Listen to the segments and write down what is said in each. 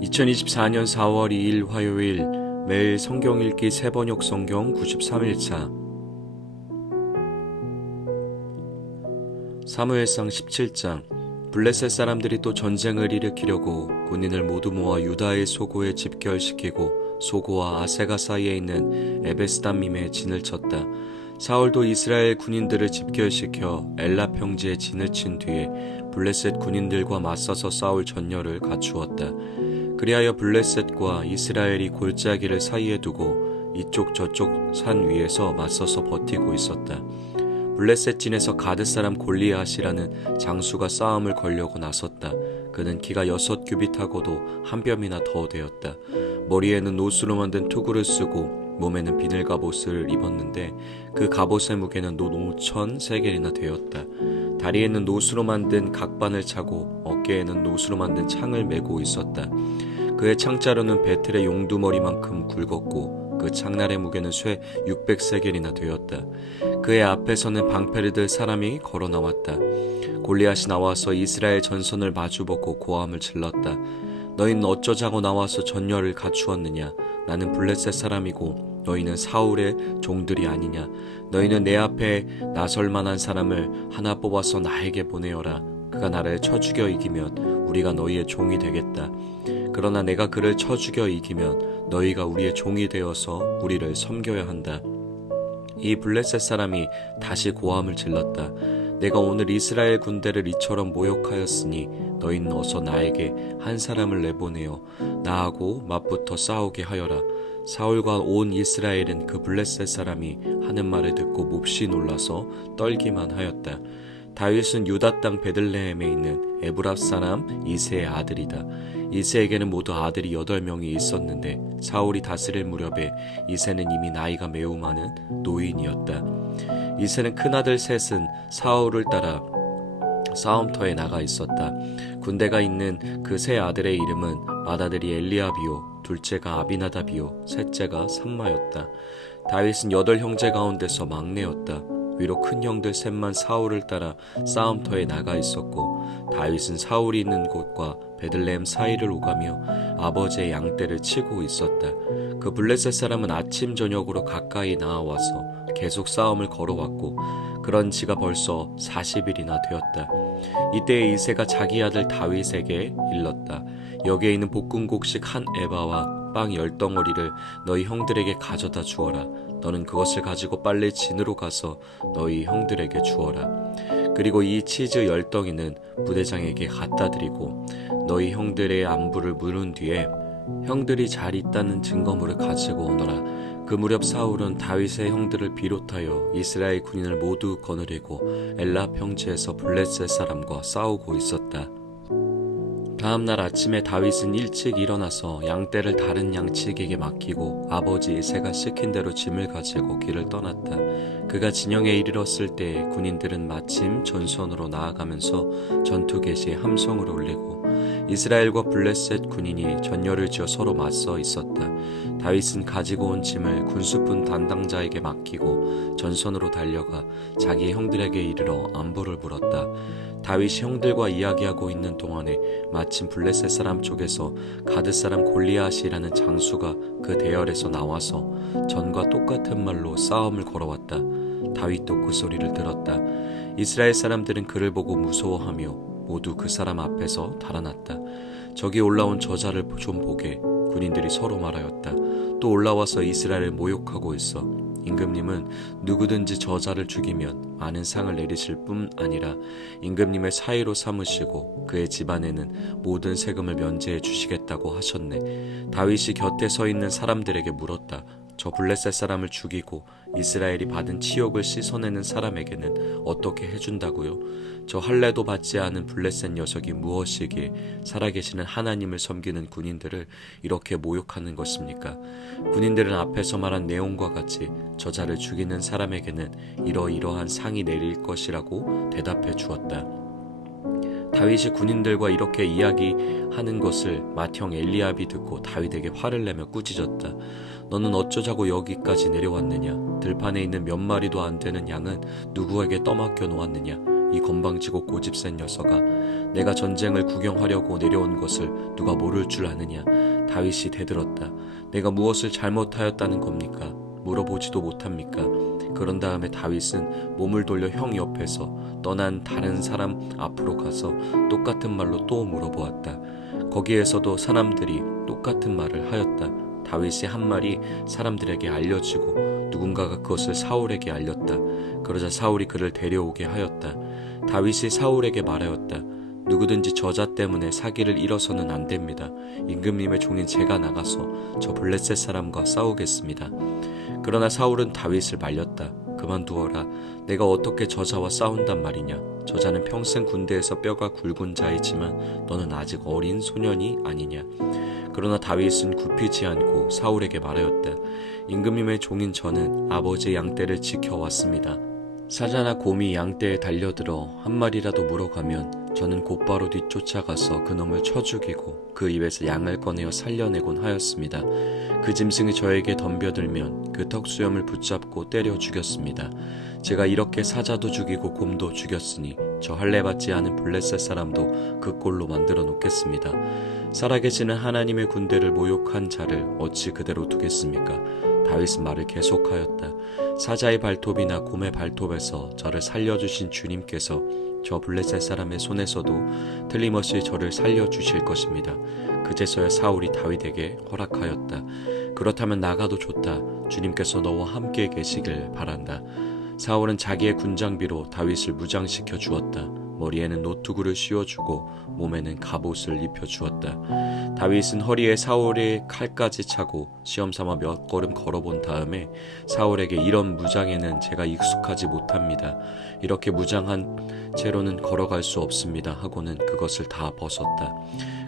2024년 4월 2일 화요일 매일 성경 읽기 새번역 성경 93일차 사무엘상 17장 블레셋 사람들이 또 전쟁을 일으키려고 군인을 모두 모아 유다의 소고에 집결시키고 소고와 아세가 사이에 있는 에베스담밈에 진을 쳤다. 사울도 이스라엘 군인들을 집결시켜 엘라 평지에 진을 친 뒤에 블레셋 군인들과 맞서서 싸울 전열을 갖추었다. 그리하여 블레셋과 이스라엘이 골짜기를 사이에 두고 이쪽 저쪽 산 위에서 맞서서 버티고 있었다. 블레셋 진에서 가드 사람 골리앗이라는 장수가 싸움을 걸려고 나섰다. 그는 키가 6규빗하고도 한 뼘이나 더 되었다. 머리에는 노수로 만든 투구를 쓰고 몸에는 비늘 갑옷을 입었는데 그 갑옷의 무게는 노 5,000세겔이나 되었다. 다리에는 노수로 만든 각반을 차고 어깨에는 노수로 만든 창을 메고 있었다. 그의 창자루는 베틀의 용두머리만큼 굵었고 그 창날의 무게는 쇠 600세겔이나 되었다. 그의 앞에서는 방패를 들 사람이 걸어 나왔다. 골리앗이 나와서 이스라엘 전선을 마주보고 고함을 질렀다. 너희는 어쩌자고 나와서 전열을 갖추었느냐? 나는 블레셋 사람이고 너희는 사울의 종들이 아니냐? 너희는 내 앞에 나설 만한 사람을 하나 뽑아서 나에게 보내어라. 그가 나를 쳐 죽여 이기면 우리가 너희의 종이 되겠다. 그러나 내가 그를 쳐 죽여 이기면 너희가 우리의 종이 되어서 우리를 섬겨야 한다. 이 블레셋 사람이 다시 고함을 질렀다. 내가 오늘 이스라엘 군대를 이처럼 모욕하였으니 너희는 어서 나에게 한 사람을 내보내어 나하고 맞붙어 싸우게 하여라. 사울과 온 이스라엘은 그 블레셋 사람이 하는 말을 듣고 몹시 놀라서 떨기만 하였다. 다윗은 유다 땅 베들레헴에 있는 에브랍 사람 이새의 아들이다. 이새에게는 모두 아들이 8명이 있었는데 사울이 다스릴 무렵에 이새는 이미 나이가 매우 많은 노인이었다. 이새는 큰아들 셋은 사울을 따라 싸움터에 나가 있었다. 군대가 있는 그 세 아들의 이름은 맏아들이 엘리압이요, 둘째가 아비나답이요, 셋째가 삼마였다. 다윗은 8형제 가운데서 막내였다. 위로 큰 형들 셋만 사울을 따라 싸움터에 나가 있었고 다윗은 사울이 있는 곳과 베들레헴 사이를 오가며 아버지의 양떼를 치고 있었다. 그 블레셋 사람은 아침 저녁으로 가까이 나아와서 계속 싸움을 걸어왔고 그런 지가 벌써 40일이나 되었다. 이때에 이새가 자기 아들 다윗에게 일렀다. 여기에 있는 볶음곡식 한 에바와 빵 10덩어리를 너희 형들에게 가져다 주어라. 너는 그것을 가지고 빨리 진으로 가서 너희 형들에게 주어라. 그리고 이 치즈 10덩이는 부대장에게 갖다 드리고 너희 형들의 안부를 물은 뒤에 형들이 잘 있다는 증거물을 가지고 오너라. 그 무렵 사울은 다윗의 형들을 비롯하여 이스라엘 군인을 모두 거느리고 엘라 평지에서 블레셋 사람과 싸우고 있었다. 다음 날 아침에 다윗은 일찍 일어나서 양떼를 다른 양치기에게 맡기고 아버지 이새가 시킨 대로 짐을 가지고 길을 떠났다. 그가 진영에 이르렀을 때 군인들은 마침 전선으로 나아가면서 전투 개시에 함성을 울리고 이스라엘과 블레셋 군인이 전열을 지어 서로 맞서 있었다. 다윗은 가지고 온 짐을 군수분 담당자에게 맡기고 전선으로 달려가 자기 형들에게 이르러 안부를 물었다. 다윗이 형들과 이야기하고 있는 동안에 마침 블레셋 사람 쪽에서 가드 사람 골리앗이라는 장수가 그 대열에서 나와서 전과 똑같은 말로 싸움을 걸어왔다. 다윗도 그 소리를 들었다. 이스라엘 사람들은 그를 보고 무서워하며 모두 그 사람 앞에서 달아났다. 저기 올라온 저자를 좀 보게. 군인들이 서로 말하였다. 또 올라와서 이스라엘을 모욕하고 있어. 임금님은 누구든지 저자를 죽이면 많은 상을 내리실 뿐 아니라 임금님의 사위로 삼으시고 그의 집안에는 모든 세금을 면제해 주시겠다고 하셨네. 다윗이 곁에 서 있는 사람들에게 물었다. 저 블레셋 사람을 죽이고 이스라엘이 받은 치욕을 씻어내는 사람에게는 어떻게 해준다고요? 저 할례도 받지 않은 블레셋 녀석이 무엇이기에 살아계시는 하나님을 섬기는 군인들을 이렇게 모욕하는 것입니까? 군인들은 앞에서 말한 내용과 같이 저자를 죽이는 사람에게는 이러이러한 상이 내릴 것이라고 대답해 주었다. 다윗이 군인들과 이렇게 이야기하는 것을 맏형 엘리압이 듣고 다윗에게 화를 내며 꾸짖었다. 너는 어쩌자고 여기까지 내려왔느냐? 들판에 있는 몇 마리도 안 되는 양은 누구에게 떠맡겨 놓았느냐? 이 건방지고 고집센 녀석아, 내가 전쟁을 구경하려고 내려온 것을 누가 모를 줄 아느냐. 다윗이 대들었다. 내가 무엇을 잘못하였다는 겁니까? 물어보지도 못합니까? 그런 다음에 다윗은 몸을 돌려 형 옆에서 떠난 다른 사람 앞으로 가서 똑같은 말로 또 물어보았다. 거기에서도 사람들이 똑같은 말을 하였다. 다윗이 한 말이 사람들에게 알려지고 누군가가 그것을 사울에게 알렸다. 그러자 사울이 그를 데려오게 하였다. 다윗이 사울에게 말하였다. 누구든지 저자 때문에 사기를 잃어서는 안 됩니다. 임금님의 종인 제가 나가서 저 블레셋 사람과 싸우겠습니다. 그러나 사울은 다윗을 말렸다. 그만두어라. 내가 어떻게 저자와 싸운단 말이냐. 저자는 평생 군대에서 뼈가 굵은 자이지만 너는 아직 어린 소년이 아니냐. 그러나 다윗은 굽히지 않고 사울에게 말하였다. 임금님의 종인 저는 아버지의 양떼를 지켜왔습니다. 사자나 곰이 양떼에 달려들어 한 마리라도 물어가면 저는 곧바로 뒤쫓아가서 그놈을 쳐 죽이고 그 입에서 양을 꺼내어 살려내곤 하였습니다. 그 짐승이 저에게 덤벼들면 그 턱수염을 붙잡고 때려 죽였습니다. 제가 이렇게 사자도 죽이고 곰도 죽였으니 저 할례받지 않은 블레셋 사람도 그 꼴로 만들어 놓겠습니다. 살아계시는 하나님의 군대를 모욕한 자를 어찌 그대로 두겠습니까? 다윗은 말을 계속하였다. 사자의 발톱이나 곰의 발톱에서 저를 살려주신 주님께서 저 블레셋 사람의 손에서도 틀림없이 저를 살려주실 것입니다. 그제서야 사울이 다윗에게 허락하였다. 그렇다면 나가도 좋다. 주님께서 너와 함께 계시길 바란다. 사울은 자기의 군장비로 다윗을 무장시켜 주었다. 머리에는 노투구를 씌워주고 몸에는 갑옷을 입혀주었다. 다윗은 허리에 사울의 칼까지 차고 시험삼아 몇 걸음 걸어본 다음에 사울에게 이런 무장에는 제가 익숙하지 못합니다. 이렇게 무장한 채로는 걸어갈 수 없습니다 하고는 그것을 다 벗었다.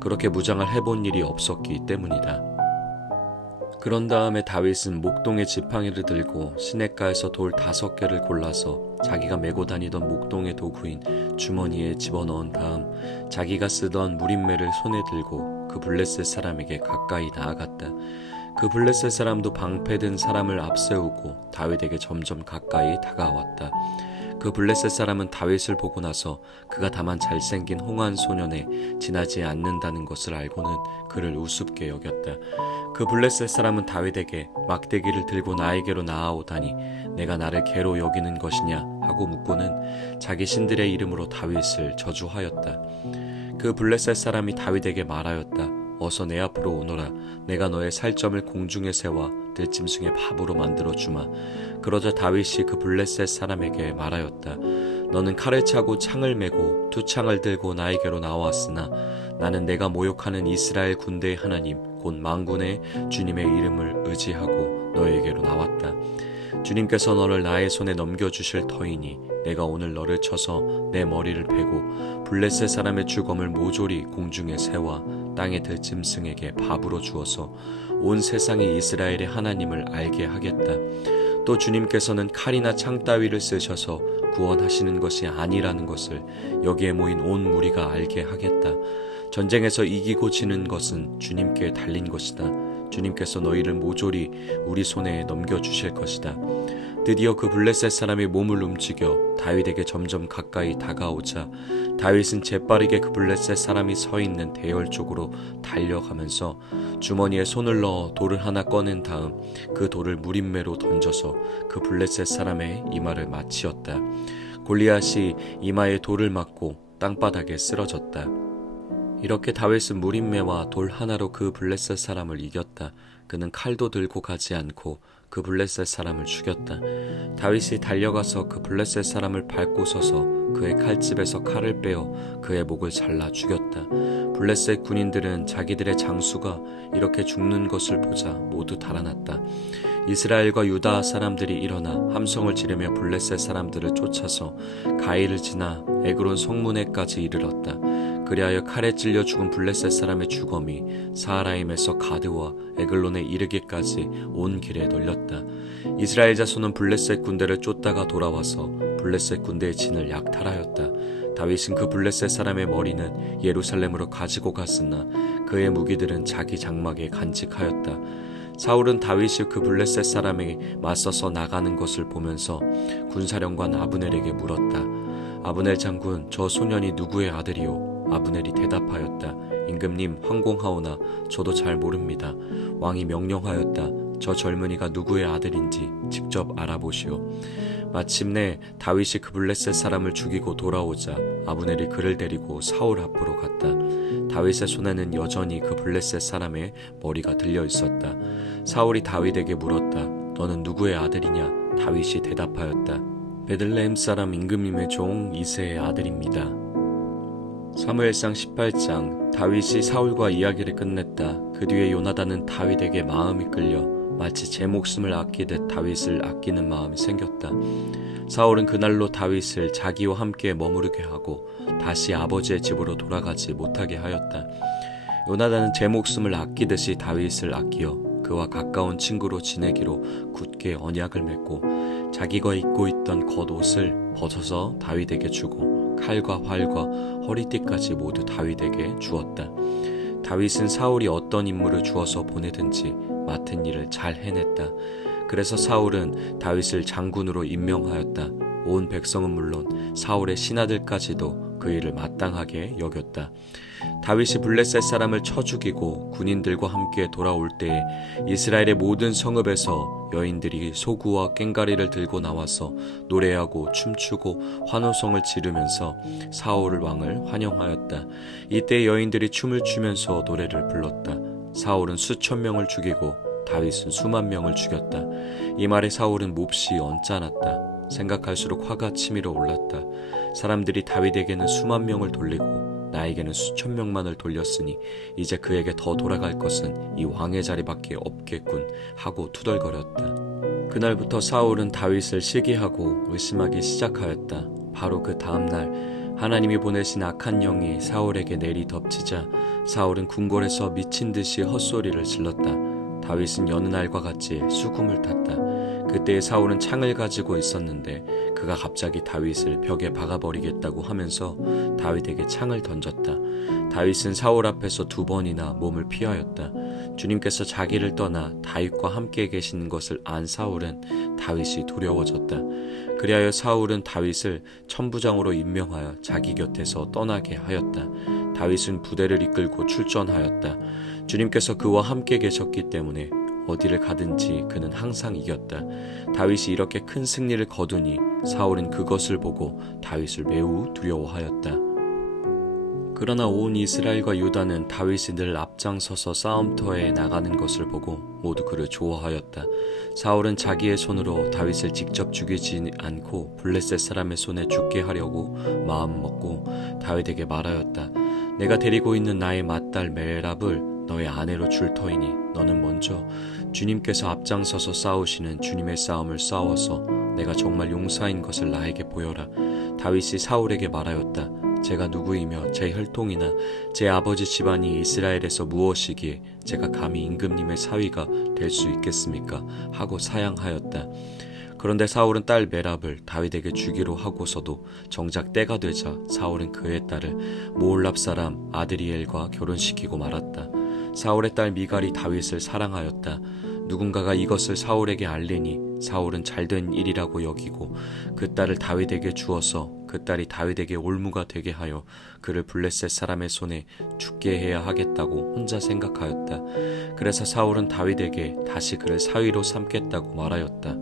그렇게 무장을 해본 일이 없었기 때문이다. 그런 다음에 다윗은 목동의 지팡이를 들고 시냇가에서 돌 5개를 골라서 자기가 메고 다니던 목동의 도구인 주머니에 집어넣은 다음 자기가 쓰던 무림매를 손에 들고 그 블레셋 사람에게 가까이 나아갔다. 그 블레셋 사람도 방패든 사람을 앞세우고 다윗에게 점점 가까이 다가왔다. 그 블레셋 사람은 다윗을 보고 나서 그가 다만 잘생긴 홍한 소년에 지나지 않는다는 것을 알고는 그를 우습게 여겼다. 그 블레셋 사람은 다윗에게 막대기를 들고 나에게로 나아오다니 내가 나를 개로 여기는 것이냐 하고 묻고는 자기 신들의 이름으로 다윗을 저주하였다. 그 블레셋 사람이 다윗에게 말하였다. 어서 내 앞으로 오너라. 내가 너의 살점을 공중에 세워 들짐승의 밥으로 만들어 주마. 그러자 다윗이 그 블레셋 사람에게 말하였다. 너는 칼을 차고 창을 메고 투창을 들고 나에게로 나왔으나 나는 내가 모욕하는 이스라엘 군대의 하나님 곧 만군의 주님의 이름을 의지하고 너에게로 나왔다. 주님께서 너를 나의 손에 넘겨주실 터이니 내가 오늘 너를 쳐서 내 머리를 베고 블레셋 사람의 주검을 모조리 공중에 세워 땅의 들짐승에게 밥으로 주어서 온 세상이 이스라엘의 하나님을 알게 하겠다. 또 주님께서는 칼이나 창 따위를 쓰셔서 구원하시는 것이 아니라는 것을 여기에 모인 온 무리가 알게 하겠다. 전쟁에서 이기고 지는 것은 주님께 달린 것이다. 주님께서 너희를 모조리 우리 손에 넘겨주실 것이다. 드디어 그 블레셋 사람이 몸을 움직여 다윗에게 점점 가까이 다가오자 다윗은 재빠르게 그 블레셋 사람이 서 있는 대열 쪽으로 달려가면서 주머니에 손을 넣어 돌을 하나 꺼낸 다음 그 돌을 무림매로 던져서 그 블레셋 사람의 이마를 맞치었다. 골리앗이 이마에 돌을 맞고 땅바닥에 쓰러졌다. 이렇게 다윗은 무림매와 돌 하나로 그 블레셋 사람을 이겼다. 그는 칼도 들고 가지 않고 그 블레셋 사람을 죽였다. 다윗이 달려가서 그 블레셋 사람을 밟고 서서 그의 칼집에서 칼을 빼어 그의 목을 잘라 죽였다. 블레셋 군인들은 자기들의 장수가 이렇게 죽는 것을 보자 모두 달아났다. 이스라엘과 유다 사람들이 일어나 함성을 지르며 블레셋 사람들을 쫓아서 가이를 지나 에그론 성문에까지 이르렀다. 그리하여 칼에 찔려 죽은 블레셋 사람의 주검이 사하라임에서 가드와 에글론에 이르기까지 온 길에 널렸다. 이스라엘 자손은 블레셋 군대를 쫓다가 돌아와서 블레셋 군대의 진을 약탈하였다. 다윗은 그 블레셋 사람의 머리는 예루살렘으로 가지고 갔으나 그의 무기들은 자기 장막에 간직하였다. 사울은 다윗이 그 블레셋 사람에게 맞서서 나가는 것을 보면서 군사령관 아브넬에게 물었다. 아브넬 장군, 저 소년이 누구의 아들이오? 아브넬이 대답하였다. 임금님, 황공하오나 저도 잘 모릅니다. 왕이 명령하였다. 저 젊은이가 누구의 아들인지 직접 알아보시오. 마침내 다윗이 그 블레셋 사람을 죽이고 돌아오자 아브넬이 그를 데리고 사울 앞으로 갔다. 다윗의 손에는 여전히 그 블레셋 사람의 머리가 들려 있었다. 사울이 다윗에게 물었다. 너는 누구의 아들이냐? 다윗이 대답하였다. 베들레헴 사람 임금님의 종 이새의 아들입니다. 사무엘상 18장. 다윗이 사울과 이야기를 끝냈다. 그 뒤에 요나단은 다윗에게 마음이 끌려 마치 제 목숨을 아끼듯 다윗을 아끼는 마음이 생겼다. 사울은 그날로 다윗을 자기와 함께 머무르게 하고 다시 아버지의 집으로 돌아가지 못하게 하였다. 요나단은 제 목숨을 아끼듯이 다윗을 아끼어 그와 가까운 친구로 지내기로 굳게 언약을 맺고 자기가 입고 있던 겉옷을 벗어서 다윗에게 주고 칼과 활과 허리띠까지 모두 다윗에게 주었다. 다윗은 사울이 어떤 임무를 주어서 보내든지 맡은 일을 잘 해냈다. 그래서 사울은 다윗을 장군으로 임명하였다. 온 백성은 물론 사울의 신하들까지도 그 일을 마땅하게 여겼다. 다윗이 블레셋 사람을 쳐 죽이고 군인들과 함께 돌아올 때에 이스라엘의 모든 성읍에서 여인들이 소구와 꽹과리를 들고 나와서 노래하고 춤추고 환호성을 지르면서 사울 왕을 환영하였다. 이때 여인들이 춤을 추면서 노래를 불렀다. 사울은 수천 명을 죽이고 다윗은 수만 명을 죽였다. 이 말에 사울은 몹시 언짢았다. 생각할수록 화가 치밀어 올랐다. 사람들이 다윗에게는 수만 명을 돌리고 나에게는 수천 명만을 돌렸으니 이제 그에게 더 돌아갈 것은 이 왕의 자리밖에 없겠군 하고 투덜거렸다. 그날부터 사울은 다윗을 시기하고 의심하기 시작하였다. 바로 그 다음날 하나님이 보내신 악한 영이 사울에게 내리 덮치자 사울은 궁궐에서 미친 듯이 헛소리를 질렀다. 다윗은 여느 날과 같이 수금을 탔다. 그때 사울은 창을 가지고 있었는데 그가 갑자기 다윗을 벽에 박아버리겠다고 하면서 다윗에게 창을 던졌다. 다윗은 사울 앞에서 2번이나 몸을 피하였다. 주님께서 자기를 떠나 다윗과 함께 계시는 것을 안 사울은 다윗이 두려워졌다. 그리하여 사울은 다윗을 천부장으로 임명하여 자기 곁에서 떠나게 하였다. 다윗은 부대를 이끌고 출전하였다. 주님께서 그와 함께 계셨기 때문에 어디를 가든지 그는 항상 이겼다. 다윗이 이렇게 큰 승리를 거두니 사울은 그것을 보고 다윗을 매우 두려워하였다. 그러나 온 이스라엘과 유다는 다윗이 늘 앞장서서 싸움터에 나가는 것을 보고 모두 그를 좋아하였다. 사울은 자기의 손으로 다윗을 직접 죽이지 않고 블레셋 사람의 손에 죽게 하려고 마음먹고 다윗에게 말하였다. 내가 데리고 있는 나의 맏딸 메랍을 너의 아내로 줄 터이니 너는 먼저 주님께서 앞장서서 싸우시는 주님의 싸움을 싸워서 내가 정말 용사인 것을 나에게 보여라. 다윗이 사울에게 말하였다. 제가 누구이며 제 혈통이나 제 아버지 집안이 이스라엘에서 무엇이기에 제가 감히 임금님의 사위가 될 수 있겠습니까? 하고 사양하였다. 그런데 사울은 딸 메랍을 다윗에게 주기로 하고서도 정작 때가 되자 사울은 그의 딸을 모올랍 사람 아드리엘과 결혼시키고 말았다. 사울의 딸 미갈이 다윗을 사랑하였다. 누군가가 이것을 사울에게 알리니 사울은 잘된 일이라고 여기고 그 딸을 다윗에게 주어서 그 딸이 다윗에게 올무가 되게 하여 그를 블레셋 사람의 손에 죽게 해야 하겠다고 혼자 생각하였다. 그래서 사울은 다윗에게 다시 그를 사위로 삼겠다고 말하였다.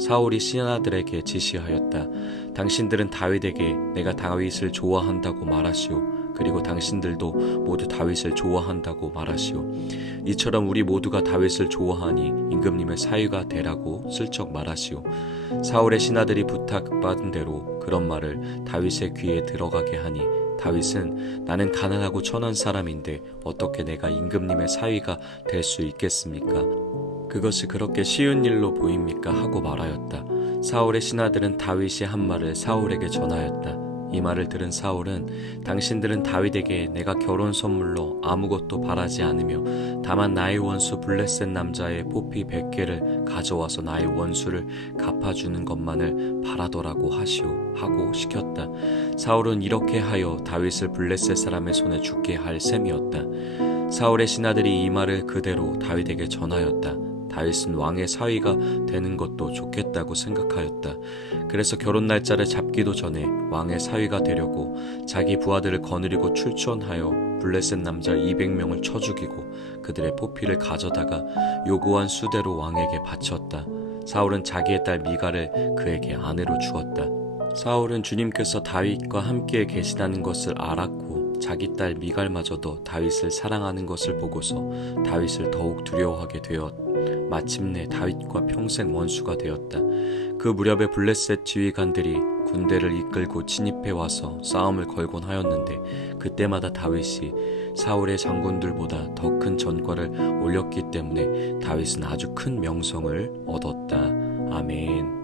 사울이 신하들에게 지시하였다. 당신들은 다윗에게 내가 다윗을 좋아한다고 말하시오. 그리고 당신들도 모두 다윗을 좋아한다고 말하시오. 이처럼 우리 모두가 다윗을 좋아하니 임금님의 사위가 되라고 슬쩍 말하시오. 사울의 신하들이 부탁받은 대로 그런 말을 다윗의 귀에 들어가게 하니 다윗은 나는 가난하고 천한 사람인데 어떻게 내가 임금님의 사위가 될 수 있겠습니까? 그것이 그렇게 쉬운 일로 보입니까? 하고 말하였다. 사울의 신하들은 다윗이 한 말을 사울에게 전하였다. 이 말을 들은 사울은 당신들은 다윗에게 내가 결혼 선물로 아무것도 바라지 않으며 다만 나의 원수 블레셋 남자의 포피 100개를 가져와서 나의 원수를 갚아주는 것만을 바라더라고 하시오 하고 시켰다. 사울은 이렇게 하여 다윗을 블레셋 사람의 손에 죽게 할 셈이었다. 사울의 신하들이 이 말을 그대로 다윗에게 전하였다. 다윗은 왕의 사위가 되는 것도 좋겠다고 생각하였다. 그래서 결혼 날짜를 잡기도 전에 왕의 사위가 되려고 자기 부하들을 거느리고 출전하여 블레셋 남자 200명을 쳐 죽이고 그들의 포피를 가져다가 요구한 수대로 왕에게 바쳤다. 사울은 자기의 딸 미갈을 그에게 아내로 주었다. 사울은 주님께서 다윗과 함께 계시다는 것을 알았고 자기 딸 미갈마저도 다윗을 사랑하는 것을 보고서 다윗을 더욱 두려워하게 되었. 마침내 다윗과 평생 원수가 되었다. 그 무렵에 블레셋 지휘관들이 군대를 이끌고 진입해 와서 싸움을 걸곤 하였는데 그때마다 다윗이 사울의 장군들보다 더 큰 전과를 올렸기 때문에 다윗은 아주 큰 명성을 얻었다. 아멘.